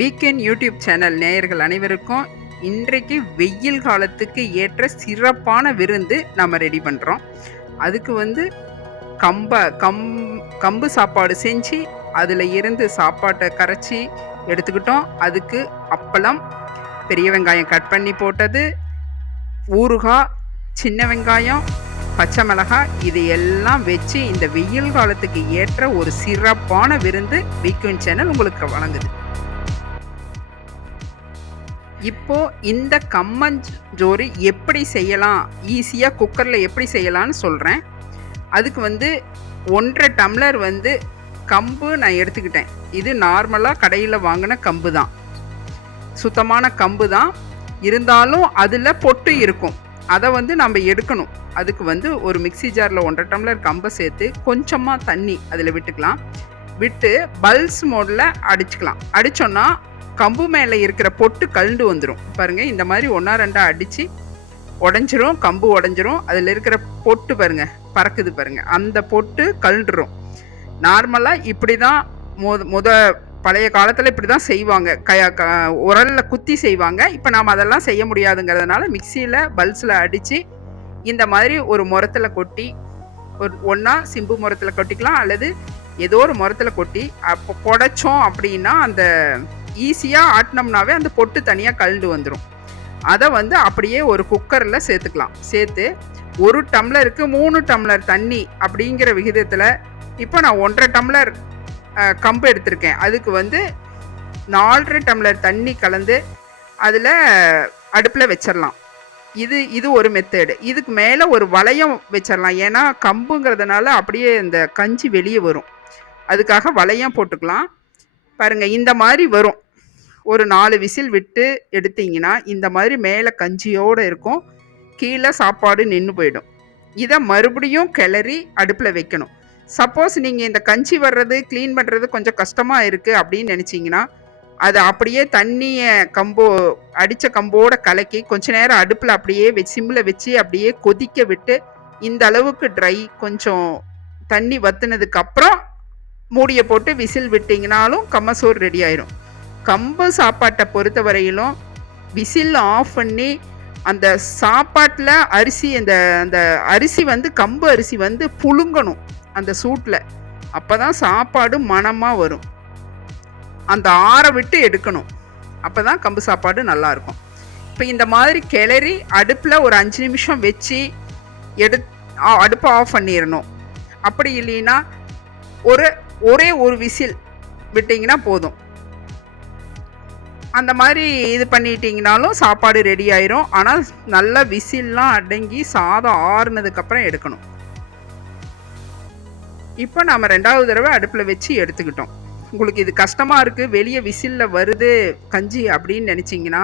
Weekend YouTube channel நேயர்கள் அனைவருக்கும் இன்றைக்கு வெயில் காலத்துக்கு ஏற்ற சிறப்பான விருந்து நம்ம ரெடி பண்ணுறோம். அதுக்கு வந்து கம்பு சாப்பாடு செஞ்சு அதில் இருந்து சாப்பாட்டை கரைச்சி எடுத்துக்கிட்டோம். அதுக்கு அப்பளம், பெரிய வெங்காயம் கட் பண்ணி போட்டது, ஊறுகாய், சின்ன வெங்காயம், பச்சை மிளகாய், இது எல்லாம் வச்சு இந்த வெயில் காலத்துக்கு ஏற்ற ஒரு சிறப்பான விருந்து வீக்கெண்ட் சேனல் உங்களுக்கு வழங்குது. இப்போ இந்த கம்மஞ்சோறு எப்படி செய்யலாம், ஈஸியாக குக்கரில் எப்படி செய்யலான்னு சொல்கிறேன். அதுக்கு 1.5 டம்ளர் கம்பு நான் எடுத்துக்கிட்டேன். இது நார்மலாக கடையில் வாங்கின கம்பு தான், சுத்தமான கம்பு தான். இருந்தாலும் அதில் பொட்டு இருக்கும், அதை நம்ம எடுக்கணும். அதுக்கு ஒரு மிக்சி ஜாரில் 1.5 டம்ளர் கம்பை சேர்த்து கொஞ்சமாக தண்ணி அதில் விட்டுக்கலாம். விட்டு பல்ஸ் மோடில் அடிச்சுக்கலாம். அடித்தோன்னா கம்பு மேலே இருக்கிற பொட்டு கழுண்டு வந்துடும். பாருங்கள், இந்த மாதிரி 1-2 அடித்து உடஞ்சிரும், கம்பு உடஞ்சிரும். அதில் இருக்கிற பொட்டு பாருங்கள் பறக்குது பாருங்கள், அந்த பொட்டு கழுண்டுரும். நார்மலாக இப்படி தான் பழைய காலத்தில் இப்படி தான் செய்வாங்க, உரலில் குத்தி செய்வாங்க. இப்போ நாம் அதெல்லாம் செய்ய முடியாதுங்கிறதுனால மிக்சியில் பல்ஸில் அடித்து இந்த மாதிரி ஒரு முரத்தில் கொட்டி, ஒன்றா சிம்பு முரத்தில் கொட்டிக்கலாம், அல்லது ஏதோ ஒரு முரத்தில் கொட்டி அப்போ புடைச்சோம் அப்படின்னா அந்த ஈஸியாக ஆட்டினோம்னாவே அந்த பொட்டு தனியாக கழுண்டு வந்துடும். அதை அப்படியே ஒரு குக்கரில் சேர்த்துக்கலாம். சேர்த்து 1 டம்ளருக்கு 3 டம்ளர் தண்ணி அப்படிங்கிற விகிதத்தில், இப்போ நான் 1.5 டம்ளர் கம்பு எடுத்திருக்கேன். அதுக்கு 4.5 டம்ளர் தண்ணி கலந்து அதில் அடுப்பில் வச்சிடலாம். இது ஒரு மெத்தேடு. இதுக்கு மேலே ஒரு வளையம் வச்சிடலாம். ஏன்னா கம்புங்கிறதுனால அப்படியே இந்த கஞ்சி வெளியே வரும், அதுக்காக வளையம் போட்டுக்கலாம். பாருங்கள், இந்த மாதிரி வரும். ஒரு 4 விசில் விட்டு எடுத்தீங்கன்னா இந்த மாதிரி மேலே கஞ்சியோடு இருக்கும், கீழே சாப்பாடு நின்று போயிடும். இதை மறுபடியும் கிளறி அடுப்பில் வைக்கணும். சப்போஸ் நீங்கள் இந்த கஞ்சி வர்றது க்ளீன் பண்ணுறது கொஞ்சம் கஷ்டமாக இருக்குது அப்படின்னு நினச்சிங்கன்னா, அதை அப்படியே தண்ணியை அடித்த கம்போடு கலக்கி கொஞ்ச நேரம் அடுப்பில் அப்படியே சிம்மில் வச்சு அப்படியே கொதிக்க விட்டு இந்த அளவுக்கு ட்ரை, கொஞ்சம் தண்ணி வற்றுனதுக்கப்புறம் மூடியை போட்டு விசில் விட்டிங்கனாலும் கம்மசோறு ரெடி ஆயிரும். கம்பு சாப்பாட்டை பொறுத்த வரையிலும் விசில் ஆஃப் பண்ணி அந்த சாப்பாட்டில் அரிசி, அந்த அரிசி கம்பு அரிசி புழுங்கணும் அந்த சூட்டில். அப்போ தான் சாப்பாடு மணமாக வரும். அந்த ஆற விட்டு எடுக்கணும், அப்போ தான் கம்பு சாப்பாடு நல்லாயிருக்கும். இப்போ இந்த மாதிரி கிளறி அடுப்பில் ஒரு 5 நிமிஷம் வச்சு அடுப்பை ஆஃப் பண்ணிடணும். அப்படி இல்லைன்னா ஒரே ஒரு விசில் விட்டிங்கன்னா போதும். அந்த மாதிரி இது பண்ணிட்டீங்கனாலும் சாப்பாடு ரெடி ஆயிரும். ஆனால் நல்லா விசில்லாம் அடங்கி சாதம் ஆறுனதுக்கப்புறம் எடுக்கணும். இப்போ நாம் 2வது தடவை அடுப்பில் வச்சு எடுத்துக்கிட்டோம். உங்களுக்கு இது கஷ்டமாக இருக்குது, வெளியே விசிலில் வருது கஞ்சி அப்படின்னு நினச்சிங்கன்னா,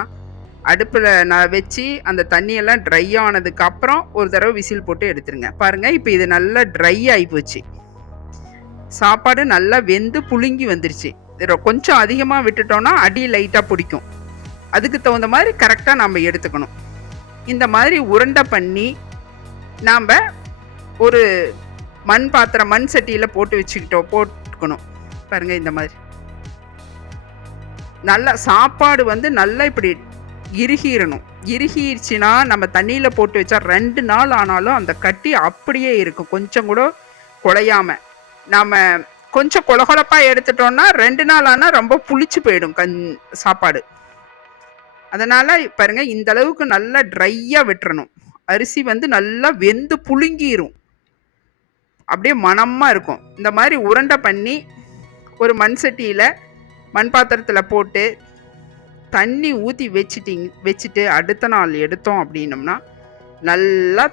அடுப்பில் நான் வச்சு அந்த தண்ணியெல்லாம் ட்ரை ஆனதுக்கப்புறம் ஒரு தடவை விசில் போட்டு எடுத்துருங்க. பாருங்கள், இப்போ இது நல்லா ட்ரை ஆகி போச்சு, சாப்பாடு நல்லா வெந்து புழுங்கி வந்துருச்சு. கொஞ்சம் அதிகமாக விட்டுட்டோன்னா அடி லைட்டாக பிடிக்கும். அதுக்கு தகுந்த மாதிரி கரெக்டாக நம்ம எடுத்துக்கணும். இந்த மாதிரி உருண்டை பண்ணி நாம் ஒரு மண் சட்டியில் போட்டுக்கணும். பாருங்கள், இந்த மாதிரி நல்லா சாப்பாடு நல்லா இப்படி இறுகிடணும். இறுகிடுச்சுன்னா நம்ம தண்ணியில் போட்டு வச்சா 2 நாள் ஆனாலும் அந்த கட்டி அப்படியே இருக்கும், கொஞ்சம் கூட குழையாமல். நாம் கொஞ்சம் கொலகொலப்பாக எடுத்துட்டோம்னா 2 நாள் ஆனால் ரொம்ப புளிச்சு போயிடும் சாப்பாடு. அதனால் பாருங்கள், இந்த அளவுக்கு நல்லா ட்ரையாக விட்டுறணும். அரிசி நல்லா வெந்து புழுங்கிரும், அப்படியே மணமாக இருக்கும். இந்த மாதிரி உருண்டை பண்ணி ஒரு மண் பாத்திரத்தில் போட்டு தண்ணி ஊற்றி வச்சுட்டு அடுத்த நாள் எடுத்தோம் அப்படின்னம்னா நல்லா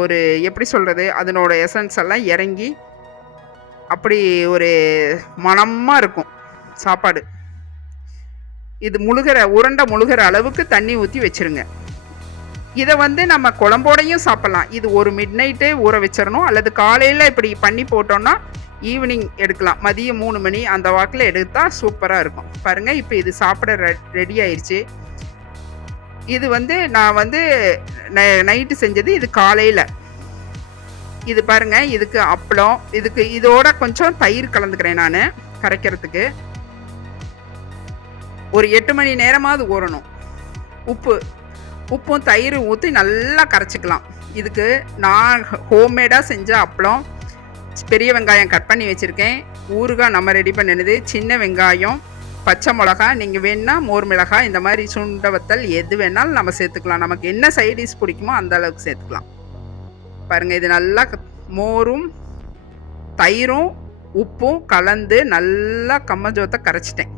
ஒரு எப்படி சொல்கிறது, அதனோட எசன்ஸ் எல்லாம் இறங்கி அப்படி ஒரு மணமாக இருக்கும் சாப்பாடு. இது உருண்டை முழுகிற அளவுக்கு தண்ணி ஊற்றி வச்சுருங்க. இதை நம்ம குழம்போடையும் சாப்பிட்லாம். இது ஒரு மிட்நைட்டே ஊற வச்சிடணும், அல்லது காலையில் இப்படி பண்ணி போட்டோன்னா ஈவினிங் எடுக்கலாம். மதியம் 3 மணி அந்த வாக்கில் எடுத்தால் சூப்பராக இருக்கும். பாருங்கள், இப்போ இது சாப்பிட ரெடி ஆயிடுச்சு. இது நான் நைட்டு செஞ்சது, இது காலையில். இது பாருங்க, இதுக்கு அப்பளம், இதோட கொஞ்சம் தயிர் கலந்துக்கிறேன் நான் கரைக்கிறதுக்கு. ஒரு 8 மணி நேரமாவது ஊறணும். உப்பும் தயிர் ஊற்றி நல்லா கரைச்சிக்கலாம். இதுக்கு நான் ஹோம்மேடாக செஞ்ச அப்பளம், பெரிய வெங்காயம் கட் பண்ணி வச்சுருக்கேன், ஊறுகாய் நம்ம ரெடி பண்ணினது, சின்ன வெங்காயம், பச்சை மிளகா, நீங்கள் வேணுன்னா மோர் மிளகாய், இந்த மாதிரி சுண்ட வத்தல் எது வேணாலும் நம்ம சேர்த்துக்கலாம். நமக்கு என்ன சைடிஷ் பிடிக்குமோ அந்த அளவுக்கு சேர்த்துக்கலாம். பாருங்கள், இது நல்லா மோரும் தயிரும் உப்பும் கலந்து நல்லா கம்மஞ்சோத்தை கரைச்சிட்டேன்.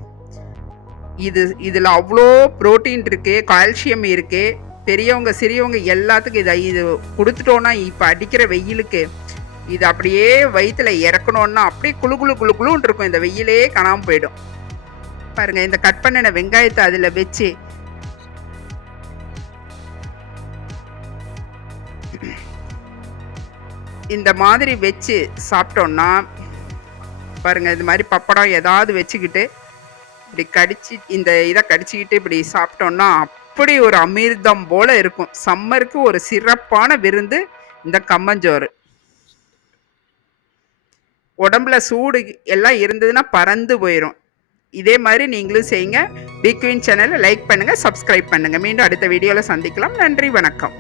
இதில் அவ்வளோ புரோட்டீன் இருக்குது, கால்சியம் இருக்குது. பெரியவங்க சிறியவங்க எல்லாத்துக்கும் இது கொடுத்துட்டோன்னா இப்போ அடிக்கிற வெயிலுக்கு இது அப்படியே வயிற்றுல இறக்கணுன்னா அப்படியே குழு குழு குழு குழுன்னு இருக்கும். இந்த வெயிலே காணாமல் போயிடும். பாருங்கள், இந்த கட் பண்ணின வெங்காயத்தை அதில் வச்சு இந்த மாதிரி வச்சு சாப்பிட்டோன்னா பாருங்கள், இது மாதிரி பப்படம் ஏதாவது வச்சுக்கிட்டு இப்படி கடிச்சு இந்த இதை கடிச்சிக்கிட்டு இப்படி சாப்பிட்டோன்னா அப்படி ஒரு அமிர்தம் போல் இருக்கும். சம்மருக்கு ஒரு சிறப்பான விருந்து இந்த கம்மஞ்சோறு. உடம்புல சூடு எல்லாம் இருந்ததுன்னா பறந்து போயிடும். இதே மாதிரி நீங்களும் செய்யுங்க. பிக் குயின் சேனலை லைக் பண்ணுங்கள், சப்ஸ்கிரைப் பண்ணுங்கள். மீண்டும் அடுத்த வீடியோவில் சந்திக்கலாம். நன்றி, வணக்கம்.